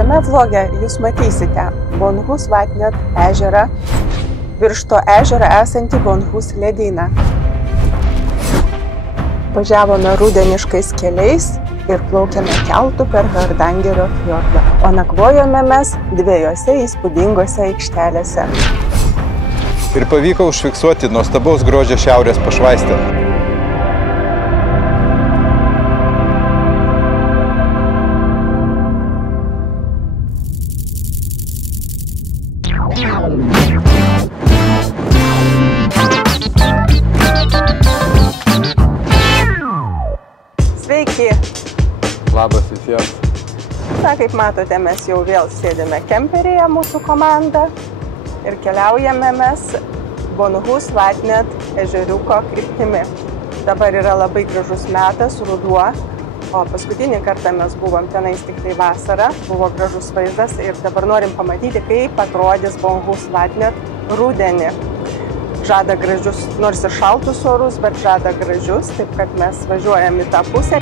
Šiame vloge jūs matysite Bonhus Vatnet ežerą, virš to ežero esantį Bonhus ledyną. Važiavome rudeniškais keliais ir plaukėme keltu per Hardangerio fjordą, o nakvojome mes dviejose įspūdingose aikštelėse. Ir pavyko užfiksuoti nuostabaus grožio šiaurės pašvaistę. Sveiki! Labas visiems. Na, kaip matote, mes jau vėl sėdime kemperyje mūsų komanda ir keliaujame mes Bonhus Vatnet ežeriuko kryptimi. Dabar yra labai gražus metas, ruduo, o paskutinį kartą mes buvom tenais tik tai vasarą, buvo gražus vaizdas ir dabar norim pamatyti, kaip atrodys Bonhus Vatnet rudenį. Žada gražius, nors ir šaltus orus, bet žada gražius, taip kad mes važiuojam į tą pusę.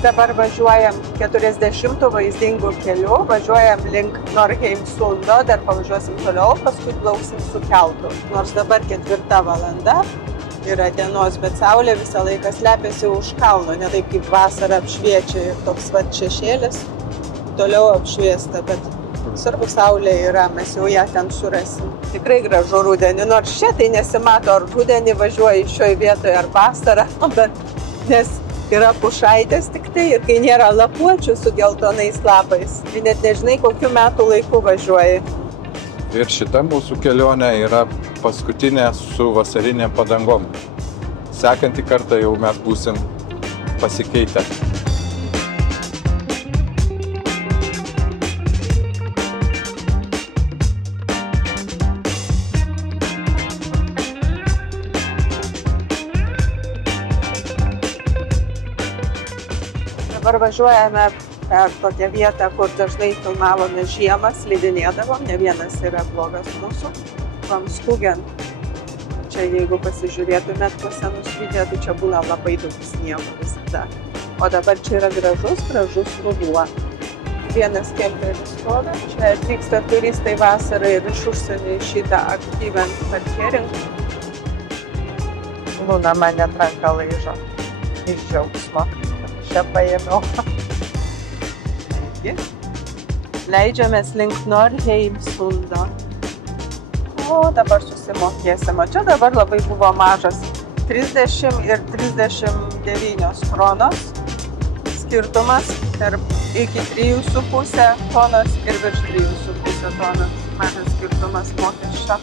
Dabar važiuojam 40 vaizdingų kelių, važiuojam link Norheimsundo, dar pavažiuosim toliau, paskui plauksim su keltu. Nors dabar 4 valanda yra dienos, bet saulė visą laiką slepiasi už kalno, ne taip kaip vasarą apšviečia ir toks vat šešėlis, toliau apšviesta, bet svarbu saulė yra, mes jau ją ten surasim. Tikrai gražu rudenį, nors čia tai nesimato, ar rudenį važiuoji šioje vietoje, ar vasarą, bet nes yra pušaitės tik tai ir kai nėra lapuočių su geltonais lapais, tai net nežinai, kokiu metų laiku važiuoji. Ir šita mūsų kelionė yra paskutinė su vasarinėm padangom. Sekantį kartą jau mes būsim pasikeitę. Dabar važiuojame per tokią vietą, kur dažnai filmavome žiemą, slidinėdavom, ne vienas yra blogas mūsų, Vamstugen. Čia jeigu pasižiūrėtumėt po senus video, tai čia būna labai daug sniego visada. O dabar čia yra gražus ruduo. Vienas kemperis stovi, čia atvyksta turistai vasarą ir iš užsienio į šitą aktyvent parkering. Luna mane tranka laižo iš džiaugsmo. Čia paėmiau. Leidžiamės link Norheimsundo. O dabar susimokėsim. O čia dabar labai buvo mažas. 30 ir 39 kronos. Skirtumas tarp iki 3,5 tonos ir virš 3,5 tonos. Mažas skirtumas mokesčio.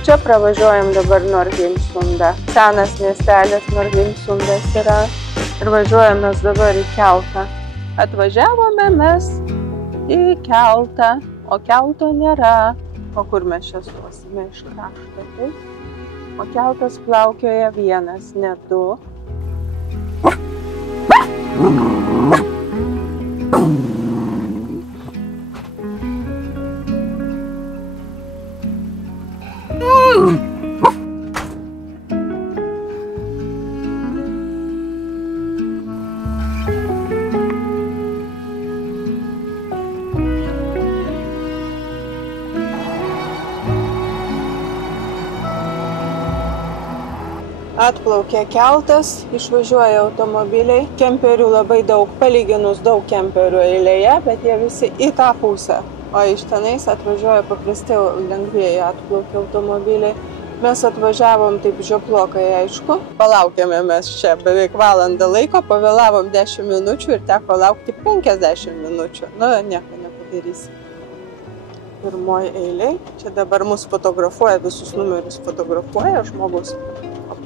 Čia pravažiuojam dabar Norheimsundą. Senas miestelis Norheimsundas yra. Ir važiuojame dabar į keltą. Atvažiavome mes į keltą, o kelto nėra. O kur mes čia stosime iš krašto, taip? O keltas plaukioja vienas, ne du. Atplaukė keltas, išvažiuoja automobiliai, kemperių labai daug, palyginus daug kemperių eilėje, bet jie visi į tą pusę. O iš tenais atvažiuoja paprastai lengvieji atplaukė automobiliai. Mes atvažiavom taip žioplokai, aišku. Palaukėme mes čia beveik valandą laiko, pavėlavom 10 minučių ir teko laukti 50 minučių. Na, nieko nepadarysi. Pirmoji eilė. Čia dabar mus fotografuoja, visus numerius fotografuoja žmogus.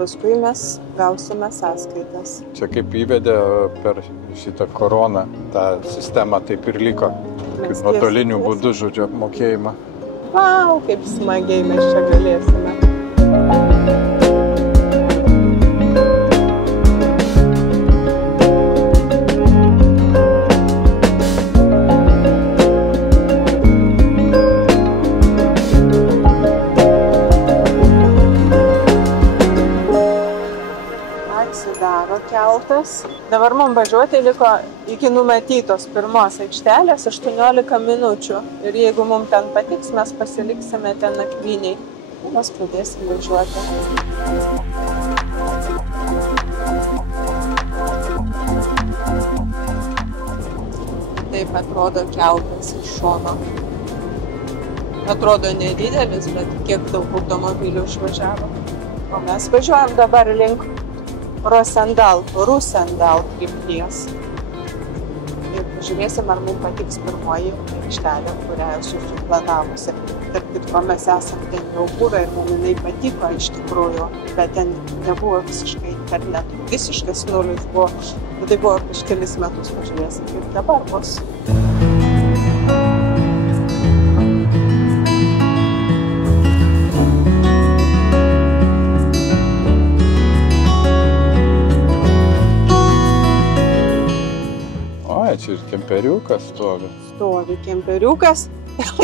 Paskui mes gausime sąskaitas. Čia kaip įvedė per šitą koroną, tą sistemą taip ir liko. Kaip nuotoliniu būdu, žodžiu, apmokėjimą. Vau, kaip smagiai mes čia galėsime. Atsidaro keltas. Dabar mums važiuoti liko iki numatytos pirmos aikštelės 18 minučių. Ir jeigu mums ten patiks, mes pasiliksime ten nakvyniai. Mes pradėsim važiuoti. Taip atrodo keltas iš šono. Atrodo nedidelis, bet kiek daug automobilių išvažiavo. O mes važiuojam dabar link Rosendal krypties. Ir pažiūrėsim, ar mums patiks pirmoji aikštelė, kurią esu suplanavusi. Tarp kitko, mes esam ten jau buvę ir man jinai patiko iš tikrųjų, bet ten nebuvo visiškai interneto. Visiškas nulis buvo, bet tai buvo prieš kelis metus, pažiūrėsim, kaip dabar bus. Čia ir kemperiukas stovi. Stovi kemperiukas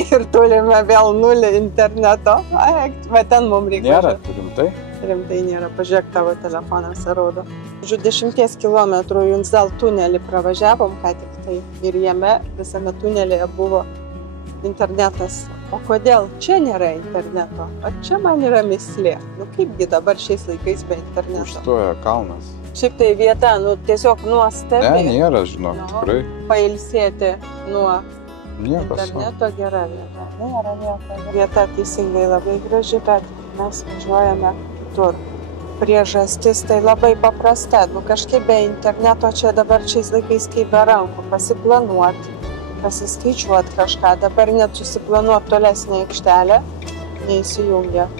ir turime vėl nulį interneto. Va ten mums reikia. Nėra, rimtai? Rimtai nėra. Pažiūrėk, tavo telefonas rodo. 10 kilometrų Junsdal tunelį pravažiavom ką tik tai. Ir jame visame tunelėje buvo internetas. O kodėl čia nėra interneto? O čia man yra mislė. Nu kaipgi dabar šiais laikais be interneto? Užstoja kalnas. Šiaip tai vieta, tiesiog nuostabi. Ne, nėra, žinok, tikrai. Pailsėti nuo Niekas, interneto gera vieta. Nėra nieko. Vieta teisingai labai graži, bet mes važiuojame kitur. Priežastis tai labai paprasta. Kažkaip be interneto čia dabar šiais laikais kaip be rankų. Pasiplanuoti, pasiskaičiuoti kažką. Dabar net susiplanuoti tolesnę aikštelę neįsijungia.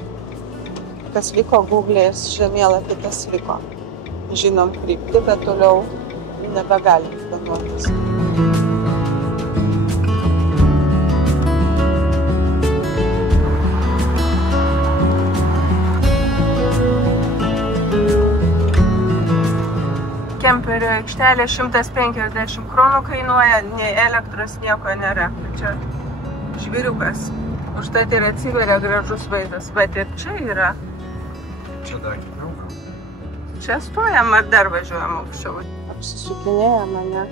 Kas liko Google'ės žemėlapį, tas liko. Žinom kryptį, bet toliau nebegalim planuotis. Kemperio aikštelė 150 kronų kainuoja, nei elektros nieko nėra. Čia žviriukas. Užtat ir atsiveria gražus vaizdas, bet ir čia yra. Čia dar geriau. Čia stojam ar dar važiuojam aukščiau? Apsisukinėjame, ne?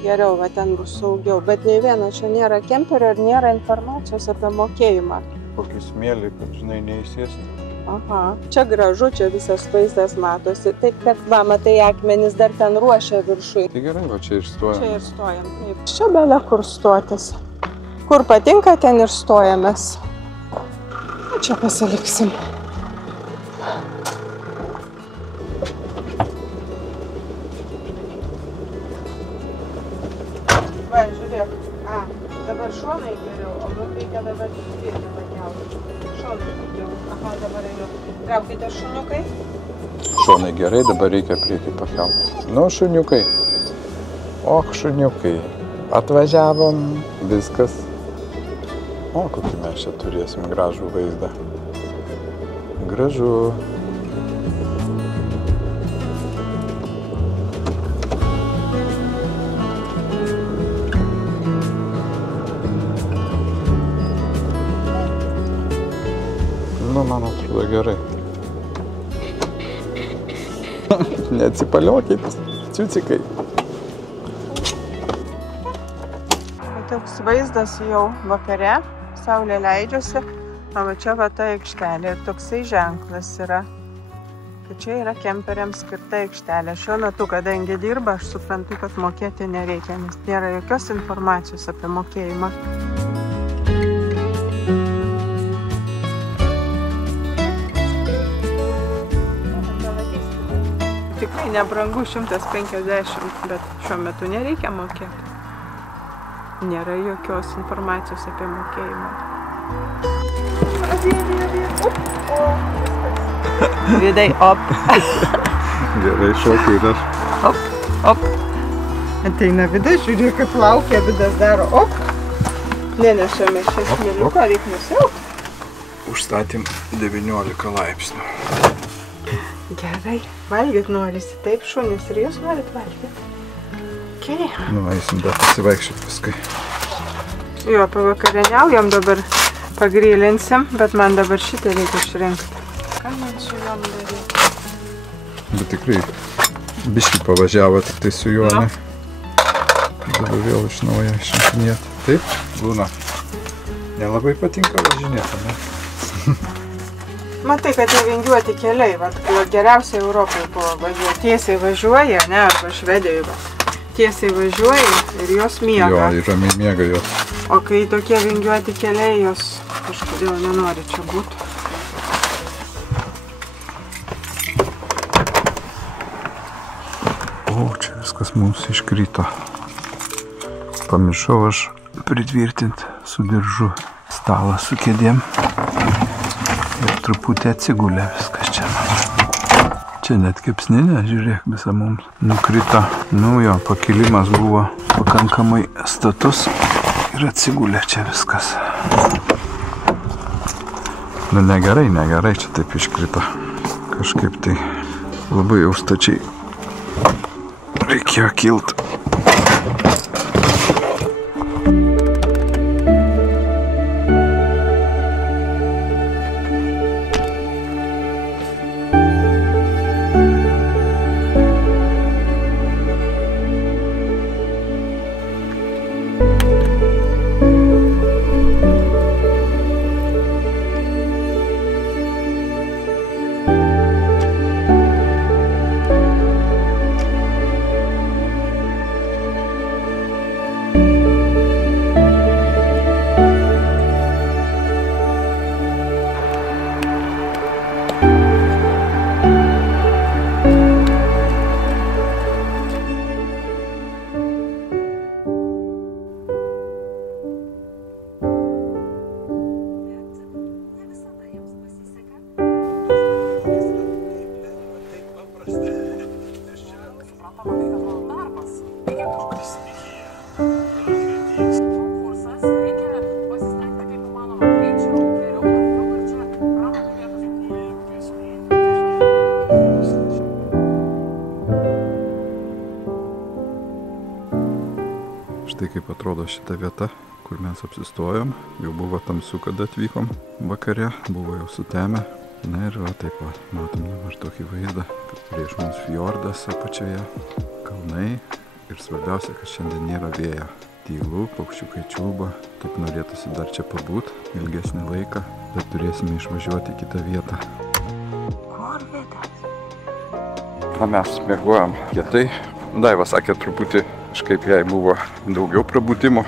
Geriau, va ten bus saugiau. Bet nei viena čia nėra kemperio ir nėra informacijos apie mokėjimą. Kokį smėlį, kad žinai, neįsėsti. Aha. Čia gražu, čia visas vaizdas matosi. Taip, kad va, matai, akmenys dar ten ruošia viršui. Tai gerai, va čia ir stojam. Čia ir stojam, taip. Čia bele kur stotis. Kur patinka, ten ir stojamės. Čia pasiliksim. Va, žiūrėk. Dabar šonai geriau, o gal reikia dabar priekį pakelti. Šonai geriau. Aha, dabar einu. Traukite šuniukai. Šonai gerai, dabar reikia priekį pakelti. Nu, šuniukai. Och, šuniukai. Atvažiavom, viskas. O, kokį mes čia turėsim gražų vaizdą. Gražu. Nu, man atrodo gerai. Neatsipaliokit, ciucikai. Toks vaizdas jau vakare, saulė leidžiasi, o va čia va ta aikštelė ir toksai ženklas yra. Tai čia yra kemperiams skirta aikštelė. Šiuo metu, kadangi dirba, aš suprantu, kad mokėti nereikia, nes nėra jokios informacijos apie mokėjimą. Tikrai nebrangu 150, bet šiuo metu nereikia mokėti. Nėra jokios informacijos apie mokėjimą. Vidai, op. Gerai, šokiai ir aš. Op, op. Ateina Vidas, žiūrėk, kaip laukia, Vidas daro, op. Nenešame šią smėliuką, reikia nusiaukti. Užstatėm 19 laipsnių. Gerai, valgyt norisi, taip šunis ir jūs norit valgyti. Okay. Nu, eisim dar pasivaikščioti paskui. Jo, pavakarieniaujam, dabar pagrylinsim, bet man dabar šitą reikia išrinkti. Ką man su jom daryti? Bet tikrai Biškį pavažiavo tik tai su juo, ne? Dabar vėl iš naujo išrinkinėti. Taip, būna. Nelabai patinka važinėti, ne? Matai, kad nevingiuoti keliai, vat, geriausiai Europoje buvo važiuoti. Tiesiai važiuoja, ne, arba Švedijoje. Tiesiai važiuoja ir jos miega. Jo, ir ramiai miega jos. O kai tokie vingiuoti keliai, jos kažkodėl nenori čia būti. O, čia viskas mums iškrito. Pamiršau aš pritvirtinti su diržu stalą su kėdėm. Ir truputį atsigulė viskas čia. Čia net kepsninė, žiūrėk, visa mums nukrito. Nu jo, pakilimas buvo pakankamai status ir atsigulė čia viskas. Nu negerai, čia taip iškrito. Kažkaip tai labai jau stačiai reikėjo kilt. Štai kaip atrodo šita vieta, kur mes apsistojom. Jau buvo tamsu, kada atvykom vakare, buvo jau sutemę. Na ir va, taip pat matom dabar tokį vaizdą, kad prieš mums fjordas apačioje, kalnai ir svarbiausia, kad šiandien nėra vėjo. Tylu, paukščiukai čiulba, taip norėtųsi dar čia pabūt ilgesnį laiką, bet turėsime išvažiuoti į kitą vietą. Na, mes miegojom kietai. Daiva sakė truputį, kažkaip jai buvo daugiau prabudimo.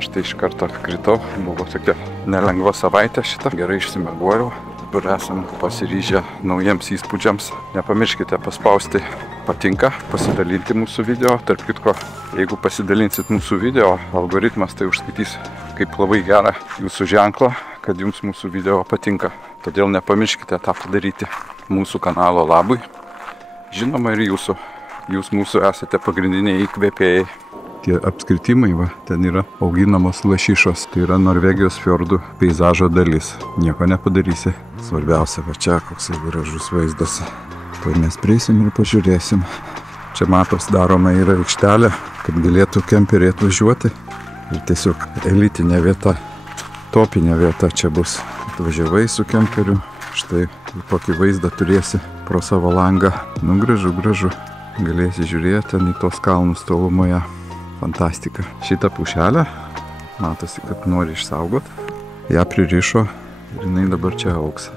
Aš tai iš karto kritau, buvo tokia nelengva savaitė šitą. Gerai išsimiegojau. Dabar esam pasiryžę naujiems įspūdžiams. Nepamirškite paspausti patinka, pasidalinti mūsų video. Tarp kitko, jeigu pasidalinsit mūsų video, algoritmas tai užskaitys kaip labai gerą jūsų ženklą, kad jums mūsų video patinka. Todėl nepamirškite tą padaryti mūsų kanalo labui. Žinoma ir jūsų. Jūs mūsų esate pagrindiniai įkvėpėjai. Tie apskritimai, va, ten yra auginamos lašišos. Tai yra Norvegijos fjordų peizažo dalis. Nieko nepadarysi. Svarbiausia, va čia koksai gražus vaizdas. Tuoj mes prieisim ir pažiūrėsim. Čia matos daroma yra aikštelė, kad galėtų kemperiai atvažiuoti. Ir tiesiog elitinė vieta, topinė vieta čia bus. Atvažiavai su kemperiu, štai tokį vaizdą turėsi pro savo langą. Nu, gražu, gražu. Galėsi žiūrėti ten į tos kalnus tolumoje. Fantastika. Šitą pušelę, matosi, kad nori išsaugot. Ja pririšo ir jinai dabar čia augs.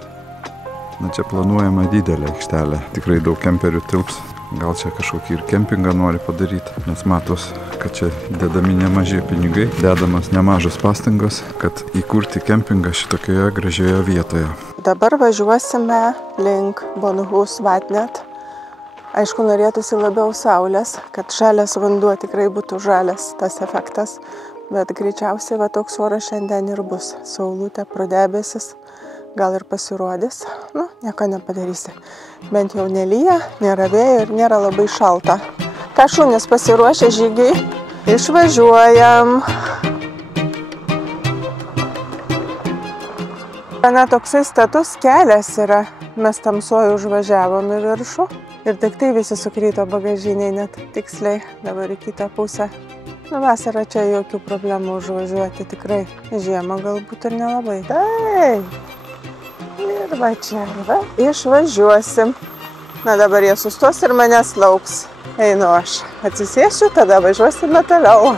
Na, čia planuojama didelė aikštelė. Tikrai daug kemperių tilps. Gal čia kažkokį ir kempingą nori padaryti. Nes matos, kad čia dedami nemaži pinigai, dedamas nemažas pastangos, kad įkurti kempingą šitokioje gražioje vietoje. Dabar važiuosime link Bonhus Vatnet. Aišku, norėtųsi labiau saulės, kad žalias vanduo tikrai būtų žalias tas efektas, bet greičiausiai va toks oras šiandien ir bus. Saulutė pro debesis, gal ir pasirodys, nu, nieko nepadarysi. Bent jau nelyja, nėra vėjo ir nėra labai šalta. Ką šunys pasiruošę žygiai? Išvažiuojam. Na, toksai status kelias yra. Mes tamsuoju užvažiavom į viršų. Ir tik tai visi sukryto bagažiniai net tiksliai, dabar į kitą pusę. Nu, vasarą čia jokių problemų užvažiuoti tikrai. Žiemą galbūt ir nelabai. Tai. Ir va čia, va, išvažiuosim. Na dabar jie sustos ir manęs lauks. Einu aš. Atsisėsiu, tada važiuosime toliau.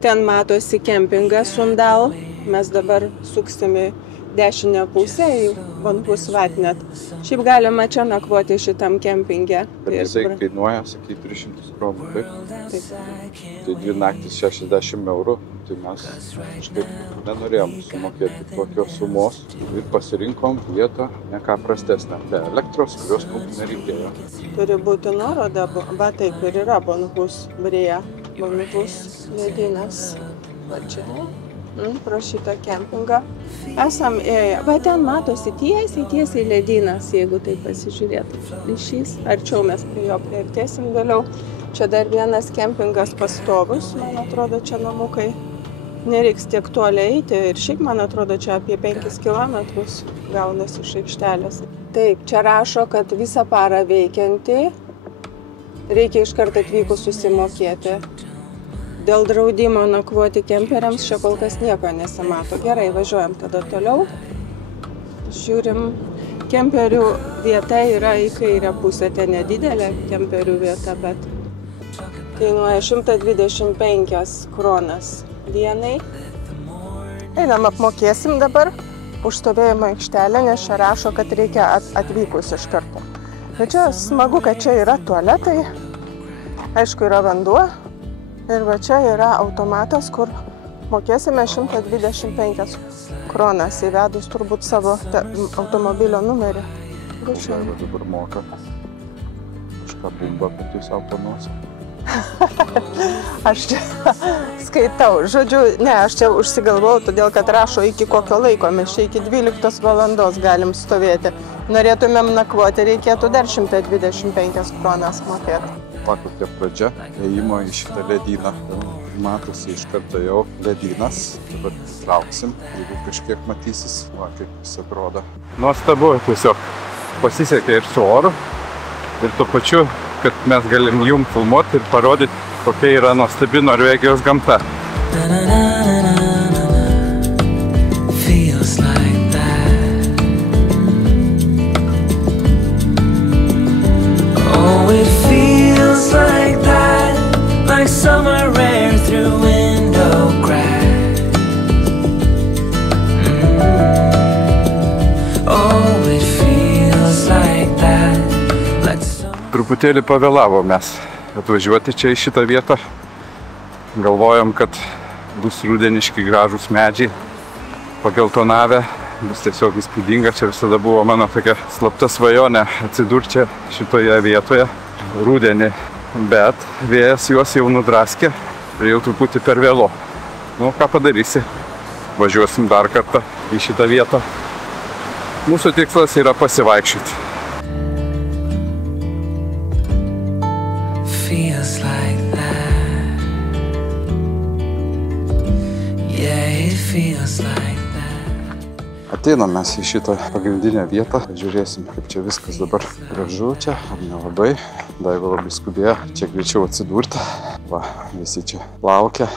Ten matosi kempingas Sundal. Mes dabar suksime dešinę pusę į Vanhus Vatnet. Šiaip galima čia nakvoti šitam kempinge. Bet jisai kainuoja, sakai, 300 kronų, taip? Tai 2 naktis 60 eurų. Tai mes kažkaip nenorėjom sumokėti tokios sumos ir pasirinkom vietą ne ką prastesnę. Be elektros, kurios mums nereikėjo. Turi būti nuoroda, va taip ir yra Vanhus Brėja. Vanhus ledynas. Va čia. Pro šitą kempingą. Esam ėję. Va ten matosi tiesiai ledynas, jeigu tai pasižiūrėtų. Ryšys. Arčiau mes prie jo priartėsim vėliau. Čia dar vienas kempingas pastovus. Man atrodo, čia namukai. Nereiks tiek toliai eiti. Ir šiaip, man atrodo, čia apie 5 kilometrus gaunasi iš aikštelės. Taip, čia rašo, kad visą parą veikianti. Reikia iškart atvykus susimokėti. Dėl draudimo nakvoti kemperiams čia kol kas nieko nesimato. Gerai, važiuojam tada toliau. Žiūrim. Kemperių vieta yra į kairę pusę. Ten nedidelė kemperių vieta, bet kainuoja 125 kronas dienai. Einam, apmokėsim dabar už stovėjimo aikštelę, nes čia rašo, kad reikia atvykus iš karto. Bet čia smagu, kad čia yra tualetai. Aišku, yra vanduo. Ir va čia yra automatas, kur mokėsime 125 kronas įvedus turbūt savo automobilio numerį. Čia dabar moka. Kažką bumba, bet jūs autonosą. Aš čia skaitau. Žodžiu, ne, aš čia užsigalvojau, todėl kad rašo iki kokio laiko. Mes čia iki 12 valandos galim stovėti. Norėtumėm nakvoti, reikėtų dar 125 kronas mokėti. Kokia pradžia ėjimo į šitą ledyną. Matosi iš karto jau ledynas. Dabar trauksim, jeigu kažkiek matysis. Va, kaip jis atrodo. Nuostabu, tiesiog pasisekė ir su oru. Ir tuo pačiu, kad mes galim jum filmuoti ir parodyti, kokia yra nuostabi Norvegijos gamta. Like summer air through window crack. Oh, it feels like that. Truputėlį pavėlavo mes atvažiuoti čia į šitą vietą. Galvojom, kad bus rudeniški gražūs medžiai, pageltonavę, bus tiesiog įspūdinga. Čia visada buvo mano tokia slapta svajonė atsidurti čia šitoje vietoje rudenį. Bet vėjas juos jau nudraskė ir jau truputį per vėlu. Nu, ką padarysi? Važiuosim dar kartą į šitą vietą. Mūsų tikslas yra pasivaikščioti. Feels like that. Yeah, it feels like that. Ateinam mes į šitą pagrindinę vietą. Žiūrėsim, kaip čia viskas dabar gražu čia, ar nelabai. Daiva labai skubėjo čia greičiau atsidurti. Va, visi čia laukia.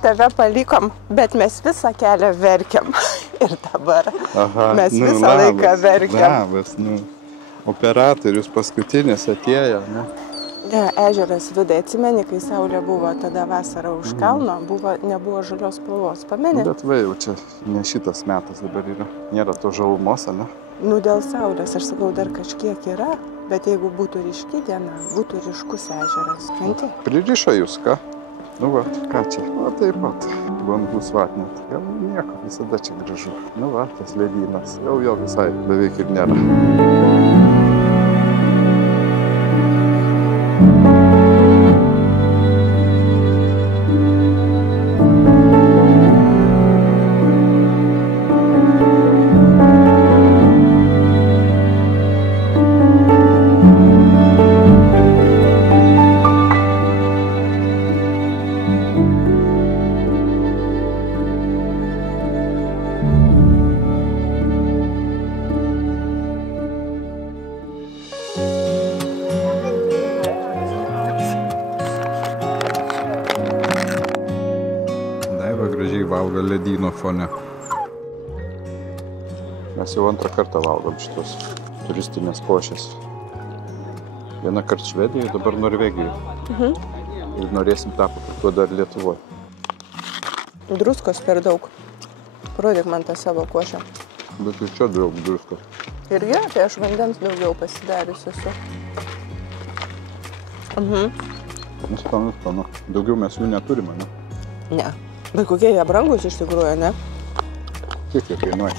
Tave palikom, bet mes visą kelią verkiam. Ir dabar mes visą laiką verkiam. Labas, operatorius paskutinis atėjo, ne? Ne, ežeras Vidai, atsimeni, kai saulė buvo tada vasarą už kalno, nebuvo žalios spalvos, pameni? Bet va, jau čia ne šitas metas dabar yra. Nėra to žalumos, ne? Nu, dėl saulės, aš sakau, dar kažkiek yra, bet jeigu būtų ryški diena, būtų ryškus ežeras. Supranti? Pririšo jūs, ką? Nu va, ką čia? Va taip pat. Vanhus Vatnet. Gal nieko, visada čia gražu. Nu va, tas ledynas. Jau jo visai beveik ir nėra. stovi ledyno fone. Mes jau antrą kartą valgom šitos turistinės košės. Vieną kartą Švedijoje, dabar Norvegijoje. Ir norėsim tą pakartoti dar Lietuvoje. Druskos per daug. Parodyk man tą savo košę. Bet ir čia daug druskos. Irgi, tai aš vandens daugiau pasidarius esu. Skanu. Daugiau mes jų neturime, ne? Ne. Bet kokie jie brangus iš tikrųjų, ne? Kiek jie kainuoja?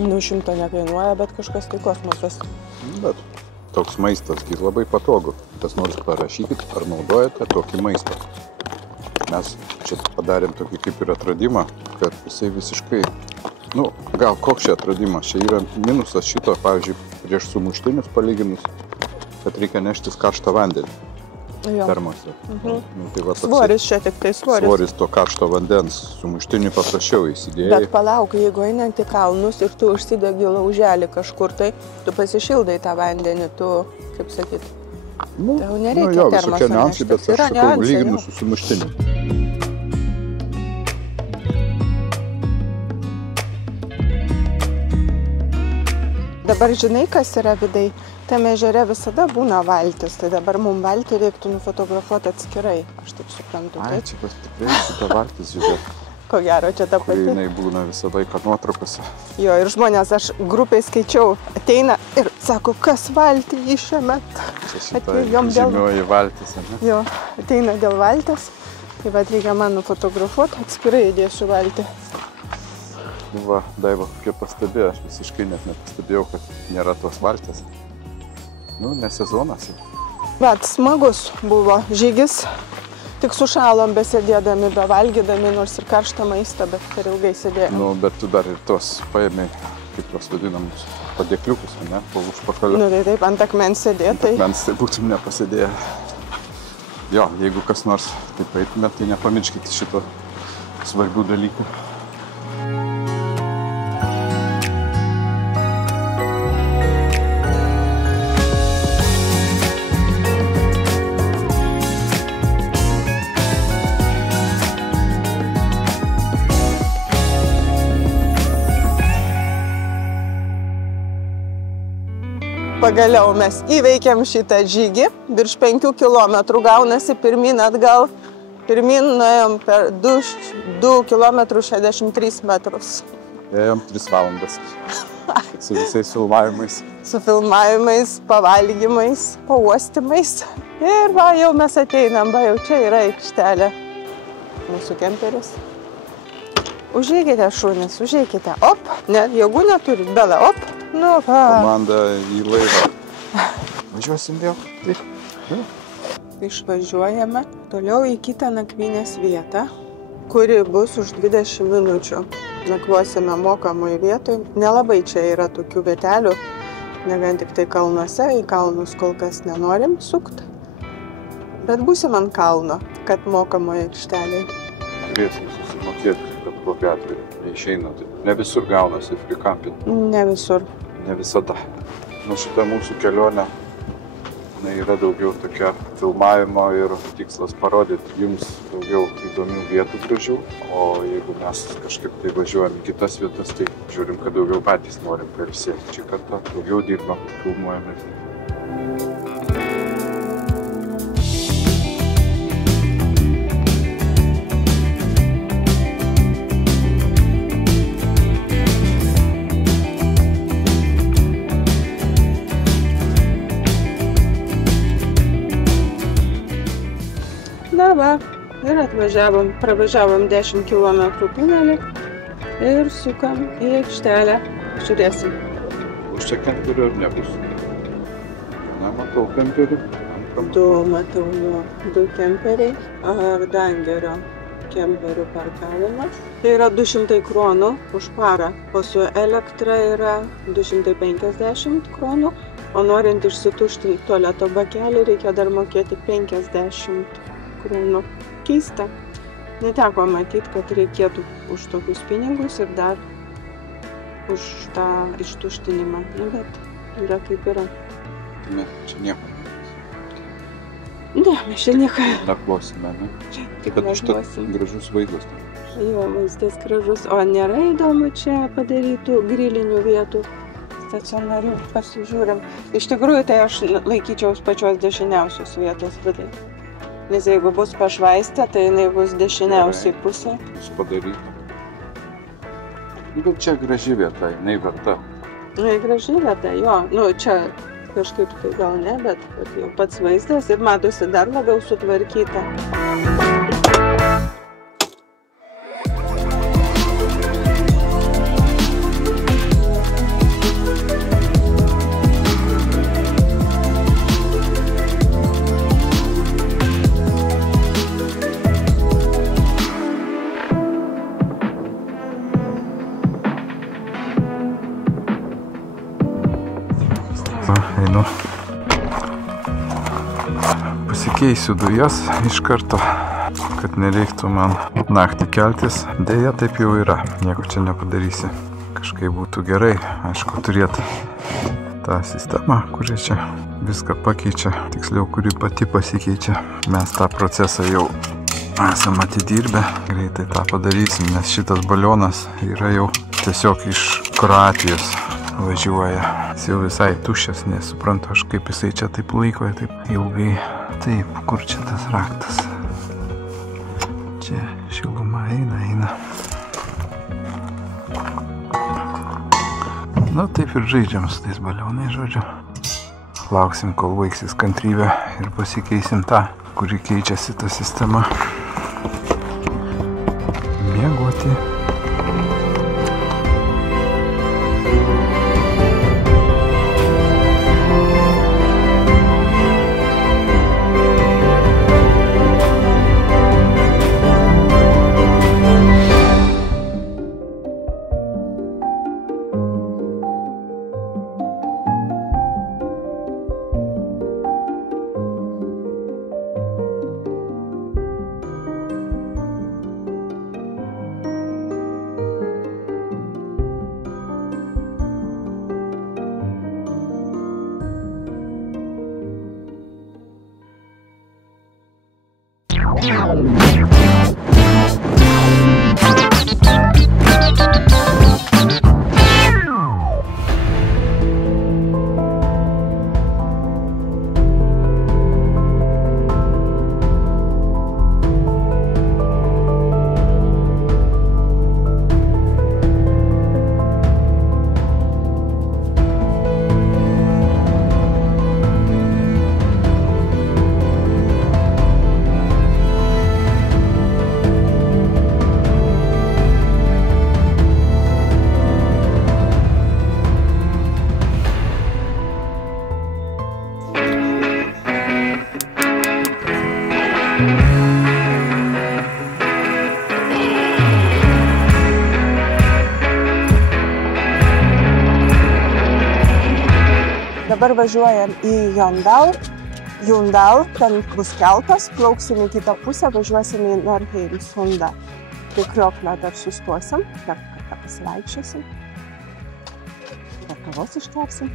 100 nekainuoja, bet kažkas tai kosmosas. Bet toks maistas, kai labai patogu. Kas nors parašykit, ar naudojate tokį maistą. Mes čia padarėm tokį kaip ir atradimą, kad jisai visiškai... gal koks čia atradimas? Čia yra minusas šito, pavyzdžiui, prieš sumuštinius palyginus, kad reikia neštis karštą vandenį. Termose. Tai va, svoris čia tik tai svoris. Svoris to karšto vandens, sumuštiniui paprasčiau įsidėjai. Bet palauk, jeigu einant į kalnus ir tu užsidegi lauželį kažkur, tai tu pasišildai tą vandenį, tu, kaip sakyt, tau nereikia termoso neštis. Bet aš sakau, lyginu su sumuštiniu. Dabar žinai, kas yra vidai? Tame ežere visada būna valtis, tai dabar mums valtį reiktų nufotografuoti atskirai, aš taip suprantu. Ai, čia tikrai šitą valtis žiūrėt. Ko gero, čia ta pati. Jinai būna visą laiką nuotraukose. Jo, ir žmonės, aš grupiai skaičiau, ateina ir sako, kas valtį išėmėt. Čia šita žymioji valtis, ne? Jo, ateina dėl valtis, tai va reikia man nufotografuoti, atskirai įdėsiu valtį. Va, Daiva, kaip pastebėjo, aš visiškai net nepastebėjau, kad nėra tos valties. Ne sezonas. Bet smagus buvo žygis, tik sušalom besėdėdami, bevalgydami, nors ir karštą maistą, bet per ilgai sėdėjom. Bet tu dar ir tos paėmei, kaip tos vadinamus, padėkliukus, ne, po užpakalio. Tai taip, ant akmens sėdėtai. Ant akmens tai būtum nepasidėję. Jo, jeigu kas nors taip eitumėt, tai nepamirškite šito svarbių dalykų. Pagaliau mes įveikėm šitą žygį, virš 5 kilometrų gaunasi pirmin atgal. Pirmin nuėjom per 2 kilometrų 63 metrus. Ėjom 3 valandas su visais filmavimais. Su filmavimais, pavalgymais, pauostymais. Ir va, jau mes ateinam, va, jau čia yra aikštelė. Mūsų kemperis. Užeikite, šunys, užeikite. Op, ne, jėgų neturit, Bela, op. Nu, va. Komanda į laivą. Važiuosim vėl. Išvažiuojame toliau į kitą nakvynės vietą, kuri bus už 20 minučių. Nakvosime mokamoj vietoj. Nelabai čia yra tokių vietelių, ne vien tik tai kalnuose, į kalnus kol kas nenorim sukt. Bet būsim ant kalno, kad mokamoje aikštelėje. Turėsim susimokėti, kad kokiu atveju neišeina. Ne visur gaunasi frikampinti. Ne visur. Ne visada. Šita mūsų kelionė yra daugiau tokia filmavimo ir tikslas parodyti jums daugiau įdomių vietų gražių. O jeigu mes kažkaip tai važiuojam į kitas vietas, tai žiūrim, kad daugiau patys norim pailsėti. Šį kartą daugiau dirbam, filmuojame. Va, ir atvažiavom, pravažiavom 10 km tunelį ir sukam į aikštelę. Žiūrėsim. Už čia kemperių ar nebus? Na, matau kemperių. 2 matau, 2 kemperiai. Ar Dangerio kemperių parkavimas. Tai yra 200 kronų už parą, o su elektra yra 250 kronų, o norint išsituštinti tualeto bakelį reikia dar mokėti 50 kronų. Keista. Neteko matyti, kad reikėtų už tokius pinigus ir dar už tą ištuštinimą. Bet yra kaip yra. Ne, čia nieko. Ne, mes čia nieko. Nakvosime, ne? Tik Bet užtat nakvosim. gražus vaizdas. Jo, maistas gražus. O nėra įdomu čia padarytų grilinių vietų stacionarių. Pasižiūrim. Iš tikrųjų, tai aš laikyčiaus pačios dešiniausios vietos vidai. Nes jeigu bus pašvaistė, tai jinai bus dešiniausiai pusė. Bus padaryta. Bet čia graži vieta, jinai verta. Graži vieta, jo. Nu, čia kažkaip tai gal ne, bet jau pats vaizdas ir matosi dar labiau sutvarkyta. Einu. Pasikeisiu dujas iš karto, kad nereiktų man naktį keltis. Deja, taip jau yra. Nieko čia nepadarysi. Kažkaip būtų gerai, aišku, turėti tą sistemą, kuri čia viską pakeičia. Tiksliau, kuri pati pasikeičia. Mes tą procesą jau esam atidirbę. Greitai tą padarysim, nes šitas balionas yra jau tiesiog iš Kroatijos važiuoja. Jis jau visai tuščias, nesuprantu aš, kaip jisai čia taip laiko, taip ilgai. Taip, kur čia tas raktas? Čia šiluma eina. Nu, taip ir žaidžiam su tais balionais, žodžiu. Lauksim, kol baigsis kantrybė ir pasikeisim tą, kuri keičiasi ta sistema. Miegoti. Dabar važiuojam į Jundal, ten bus keltas, plauksim į kitą pusę, važiuosim į Norheimsundą. Prie Krioklio dar sustosim, dar kartą pasivaikščiosim. Dar kavos išgersim.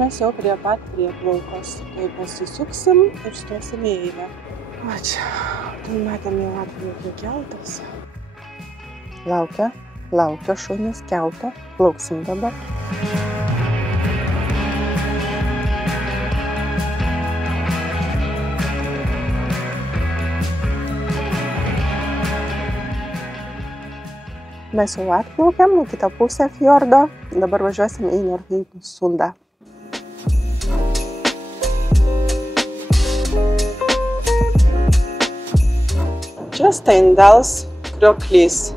Mes jau prie pat prieplaukos. Tai pasisuksim ir stosim į eilę. O čia, ten matėm jau atplaukė keltas. Laukia šunys kelto. Plauksim dabar. Mes jau atplaukėm į kitą pusę fjordo. Dabar važiuosim į Norheimsundą. Čia Steindals krioklys.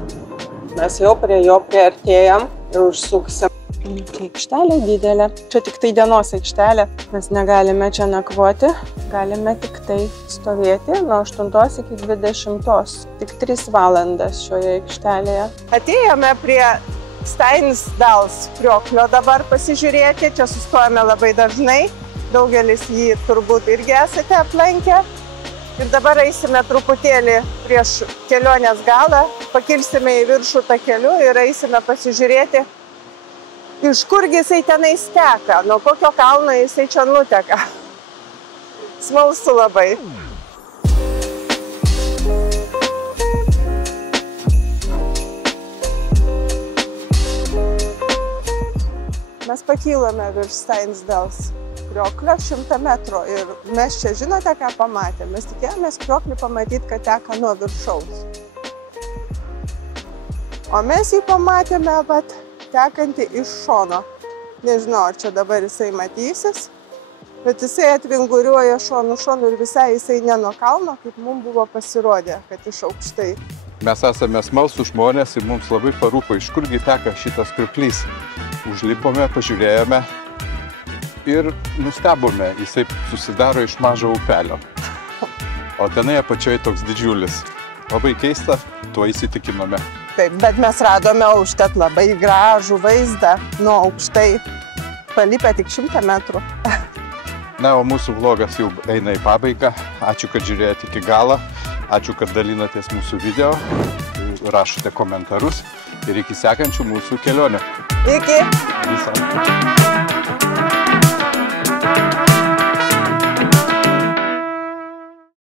Mes jau prie jo priartėjom ir užsuksim. Aikštelė didelė. Čia tik tai dienos aikštelė. Mes negalime čia nakvoti. Galime tik tai stovėti nuo 8 iki 20. Tik 3 valandas šioje aikštelėje. Atėjome prie Steindals krioklio dabar pasižiūrėti. Čia sustojame labai dažnai. Daugelis jį turbūt irgi esate aplankę. Ir dabar eisime truputėlį prieš kelionės galą, pakilsime į viršų takeliu ir eisime pasižiūrėti, iš kurgi jisai tenais teka, nuo kokio kalno jisai čia nuteka. Smalsu labai. Mes pakylame virš Steinsdals krioklio 100 metrų ir mes čia žinote, ką pamatėme. Mes tikėjomės krioklį pamatyti, kad teka nuo viršaus. O mes jį pamatėme, vat, tekantį iš šono. Nežinau, ar čia dabar jisai matysis, bet jisai atvinguriuoja šonu ir visai jisai ne nuo kalno, kaip mums buvo pasirodę, kad iš aukštai. Mes esame smalsūs žmonės ir mums labai parūpo, iš kurgi teka šitas krioklys. Užlipome, pažiūrėjome ir nustebome, jisai susidaro iš mažo upelio. O tenai apačioje toks didžiulis. Labai keista, tuo įsitikinome. Taip, bet mes radome užtat labai gražų vaizdą nuo aukštai, palipę tik 100 metrų. Na, o mūsų vlogas jau eina į pabaigą. Ačiū, kad žiūrėjote iki galo. Ačiū, kad dalinatės mūsų video, rašote komentarus ir iki sekančių mūsų kelionių. Iki! Visą.